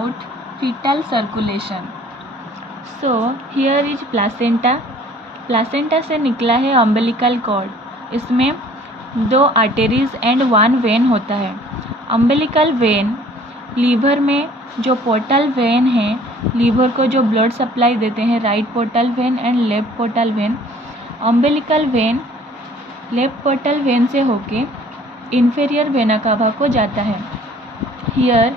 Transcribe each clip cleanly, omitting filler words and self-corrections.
out fetal circulation. So here is placenta. Placenta से निकला है अम्बिलिकल कॉर्ड. इसमें 2 आर्टेरीज एंड 1 वेन होता है. अम्बिलिकल वेन लीवर में जो पोर्टल वेन है, लीवर को जो ब्लड सप्लाई देते हैं, right portal vein and left portal vein. Umbilical when left portal vein से होके इंफीरियर वेना कावा को जाता है. Here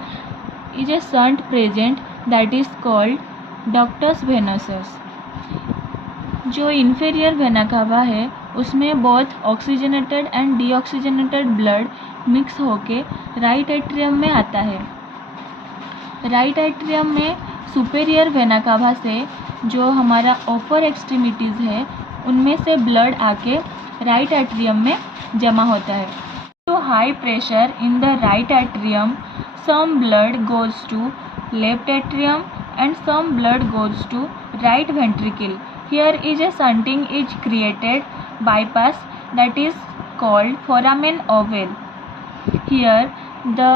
is a shunt present that is called ductus venosus. जो इंफीरियर वेना कावा है उसमें बहुत oxygenated and deoxygenated blood mix होके राइट एट्रियम में आता है. राइट एट्रियम में सुपेरियर वेना कावा से जो हमारा अपर एक्सट्रीमिटीज़ है उनमें से ब्लड आके राइट एट्रियम में जमा होता है. To high pressure in the right atrium some blood goes to left atrium and some blood goes to right ventricle. Here is a shunting is created bypass that is called foramen ovale. Here the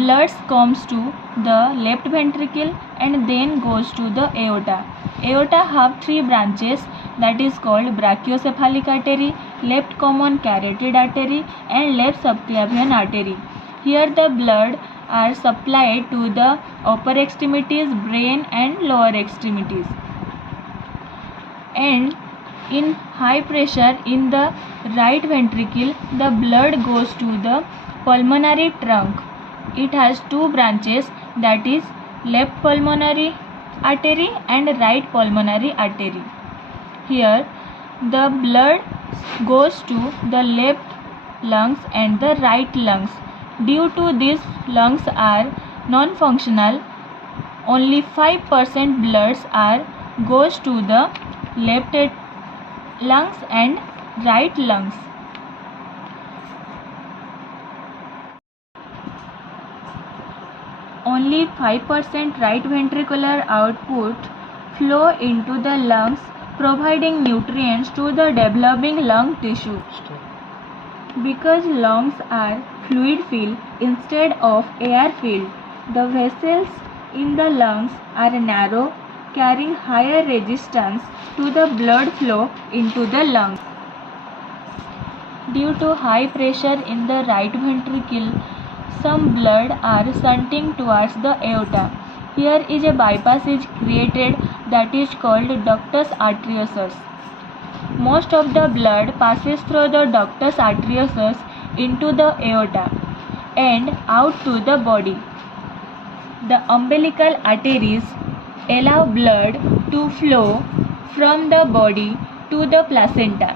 blood comes to the left ventricle and then goes to the aorta. Aorta have 3 branches that is called brachiocephalic artery, left common carotid artery and left subclavian artery. Here the blood are supplied to the upper extremities, brain and lower extremities. And in high pressure in the right ventricle, the blood goes to the pulmonary trunk. It has 2 branches, that is left pulmonary artery and right pulmonary artery. Here the blood goes to the left lungs and the right lungs. Due to this, lungs are non-functional. Only 5% bloods are goes to the left lungs and right lungs. Only 5% right ventricular output flow into the lungs, providing nutrients to the developing lung tissue. Because lungs are fluid filled instead of air filled, the vessels in the lungs are narrow, carrying higher resistance to the blood flow into the lungs. Due to high pressure in the right ventricle, some blood are shunting towards the aorta. Here is a bypass is created that is called ductus arteriosus. Most of the blood passes through the ductus arteriosus into the aorta and out to the body. The umbilical arteries allow blood to flow from the body to the placenta.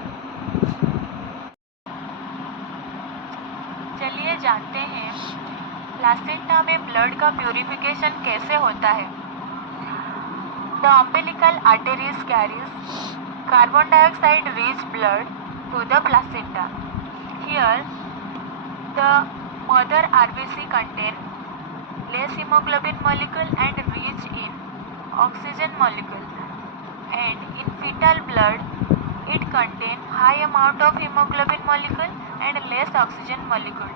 चलिए जानते हैं placenta में blood का purification कैसे होता है. The umbilical arteries carries carbon dioxide rich blood to the placenta. Here the mother RBC contain less hemoglobin molecule and rich in oxygen molecule, and in fetal blood it contain high amount of hemoglobin molecule and less oxygen molecule,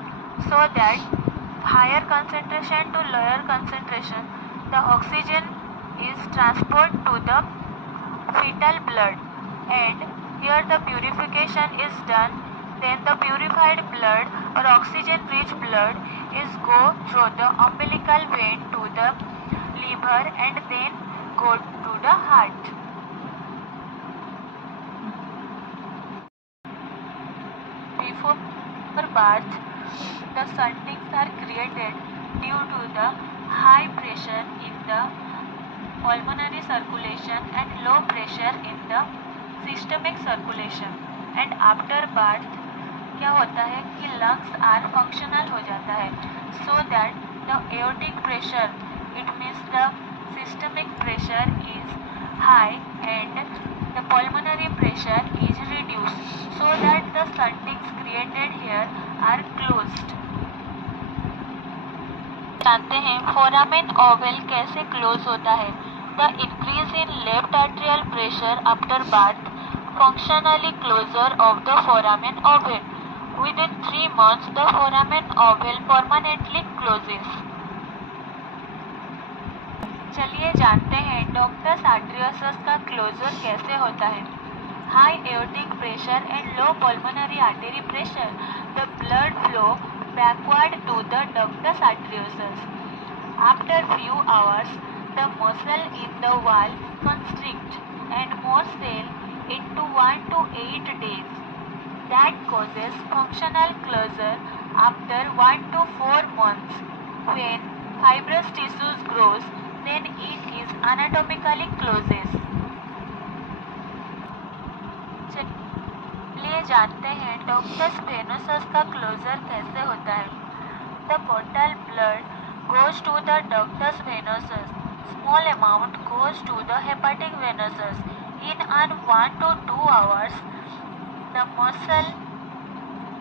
so that higher concentration to lower concentration the oxygen is transferred to the fetal blood, and here the purification is done. Then the purified blood or oxygen rich blood is go through the umbilical vein to the liver and then go to the heart. Before birth, the shuntings are created due to the high pressure in the pulmonary circulation and low pressure in the systemic circulation. And after birth क्या होता है कि lungs are functional हो जाता है, so that the aortic pressure, it means the systemic pressure is high and the pulmonary pressure is reduced, so that the shuntings created here are closed. जानते हैं foramen ovale कैसे close होता है. The increase in left atrial pressure after birth functionally closure of the foramen ovale. Within 3 months, the foramen ovale permanently closes. चलिए जानते हैं doctors arteriosus का closure कैसे होता है. High aortic pressure and low pulmonary artery pressure, the blood flow backward to the ductus arteriosus. After few hours, the muscle in the wall constrict and more swell into 1 to 8 days. That causes functional closure after 1 to 4 months. When fibrous tissues grows, then it is anatomically closes. चलिए जानते हैं doctors venosus का closure कैसे होता है. The portal blood goes to the ductus venosus. Small amount goes to the hepatic venosus. In 1 to 2 hours, the muscle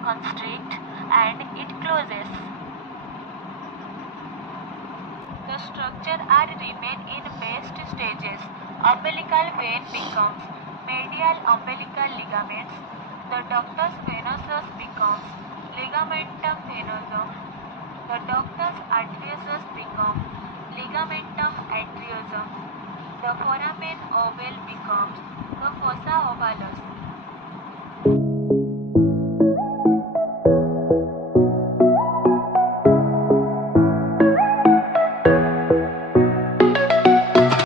constricts and it closes. The structure are remain in best stages. Umbilical vein becomes medial umbilical ligaments. The ductus venosus becomes ligamentum venosum. The ductus arteriosus becomes ligamentum arteriosum. The foramen ovale becomes the fossa ovalis.